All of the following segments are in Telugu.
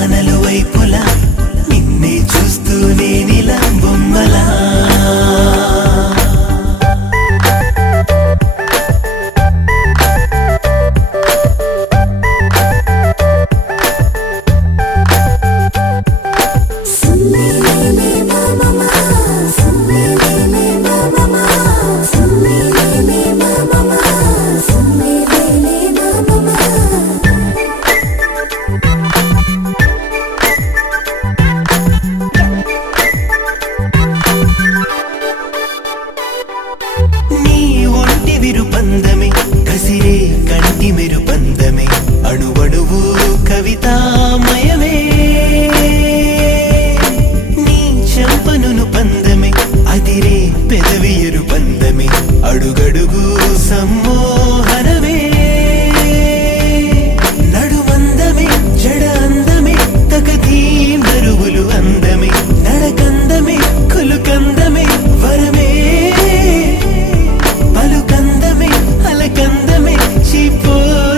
నానలు వైపులా నిన్నే చూస్తూ నేనిలా బొమ్మలా విరుపందమే కసిరే కంటి మెరుపందమే అణువణువు కవితామయమే నీ చంపనును పందమే అదిరే పెదవి ఎరుపందమే అడుగడుగు సమ్మోహనమే నడుమందమే జడ అందమే తకదీ మరువులు అందమే నడకందమే కులుకందమే వరమే కందమే చీపో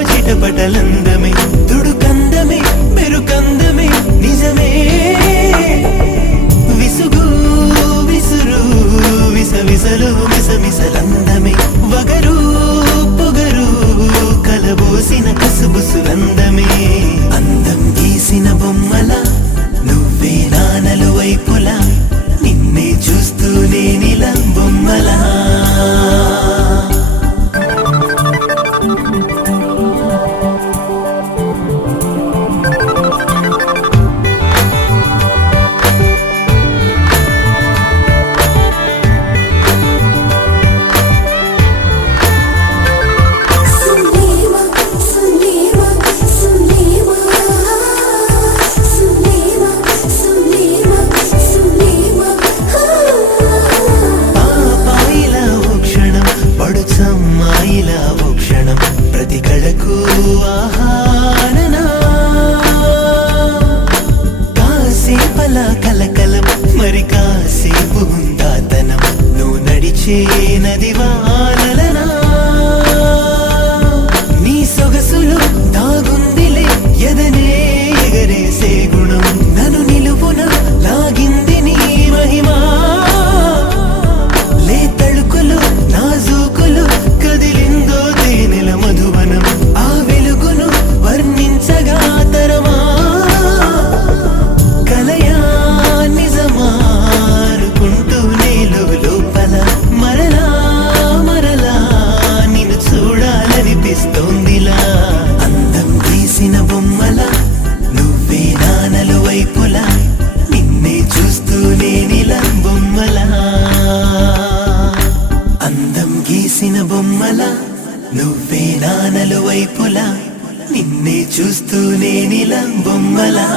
చిటపటలందమే తుడుకందమే మెరుకందమే నిజమే విసుగు విసురు విసవిసలు మిసమిసలందమే వగరు పొగరు కలబోసిన కసుబుసులందమే అందం గీసిన బొమ్మల నువ్వే నానలు వైపులా నిన్నే చూస్తూ నేనిలా బొమ్మలా ప్రతి కళకు ఆహారనా కాసేపల కలకలం మరి కాసేపు ఉందాతనం నువ్వు నడిచే నది వానలనా నీ సొగసులో దాగుందిలే ఎదనే ఎగరేసే గుణం నన్ను నిలువున లాగింది నీ మహిమా లే తడుకులు నాజూకులు కదిలిందో తేనెల మధువనం ఆ వెలుగును వర్ణించగా తరమా కలయా నిజమారుకుంటూ నీలో లోపల మరలా మరలా నిన్ను చూడాలనిపిస్తోందిలా అందం గీసిన బొమ్మల నువ్వే నానలు వైపులా నిన్నే చూస్తూ నేనిలా బొమ్మలా అందం గీసిన బొమ్మల నువ్వే నానలు వైపులా నిన్నే చూస్తూ నేనిలా బొమ్మలా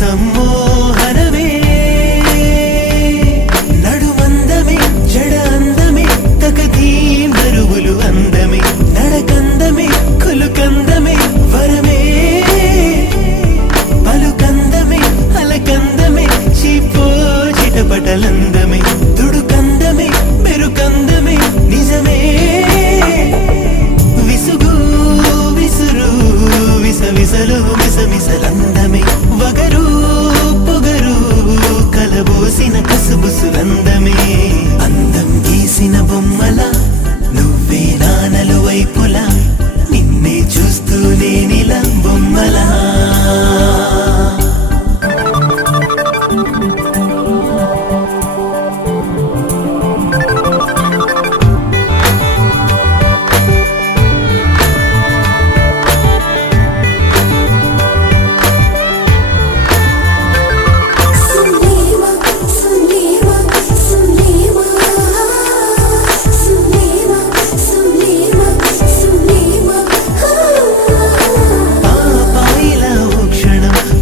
సమ్మోహనమే నడుమందమే జడ అందమే తకదీం బరువులు అందమే నడకందమే కులుకందమే వరమే పలుకందమే అలకందమే చీపో చిటపటలందమే తుడుకందమే మెరుకందమే నిజమే విసుగు విసురు విసవిసలు మిసమిసలందమే వగరు పొగరు కలబోసిన కసుబుసులందమే అందం గీసిన బొమ్మల నువ్వే నానలు వైపులా నిన్నే చూస్తూనే నిలా బొమ్మలా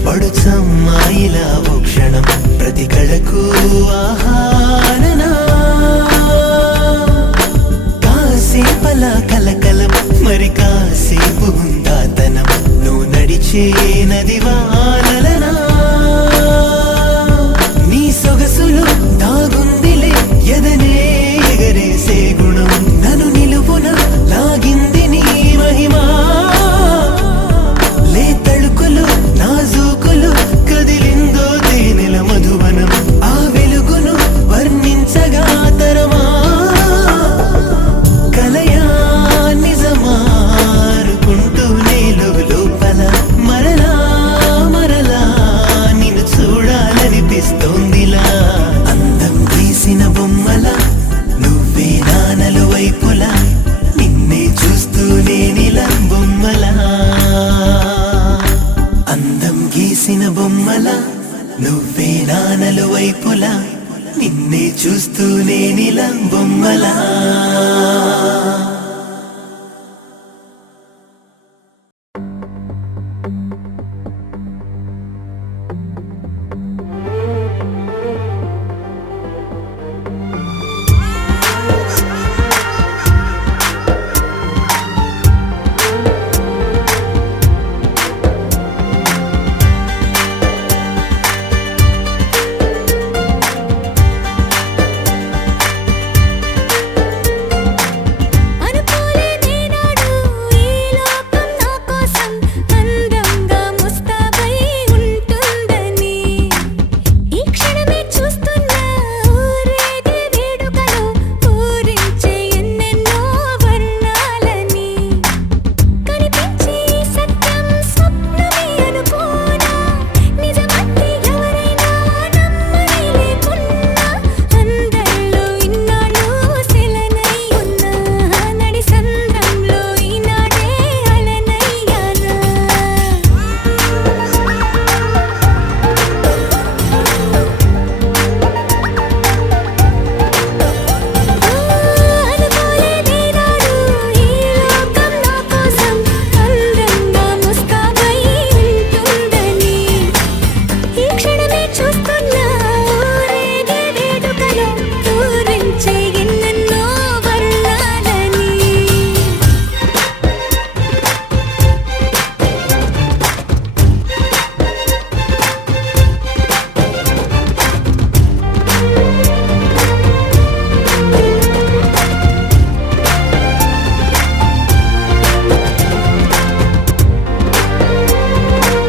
పడుచమ్మాయిలా ఓ క్షణం ప్రతి కళకు ఆహారనా కాసేపలా కలకలం మరి కాసేపు ఉందాతనం నువ్వు నడిచే నది వానలనా నీ సొగసులో దాగుందిలే ఎదనే ఎగరేసే గుణం నన్ను నిలుపున లాగింది నీ మహిమా లే తడుకులు నాజూకులు కదిలిందో తేనెల మధువనం ఆ వెలుగును వర్ణించగా తరమా కలయా నిజమారుకుంటూనే లోపల మరలా మరలా నిన్ను చూడాలనిపిస్తోందిలా అందం గీసిన బొమ్మల నువ్వే నానలు వైపులా నిన్నే చూస్తూనే నిలా బొమ్మలా అందం గీసిన బొమ్మల నువ్వే నానలు వైపులా నిన్నే చూస్తూనే నిలా బొమ్మలా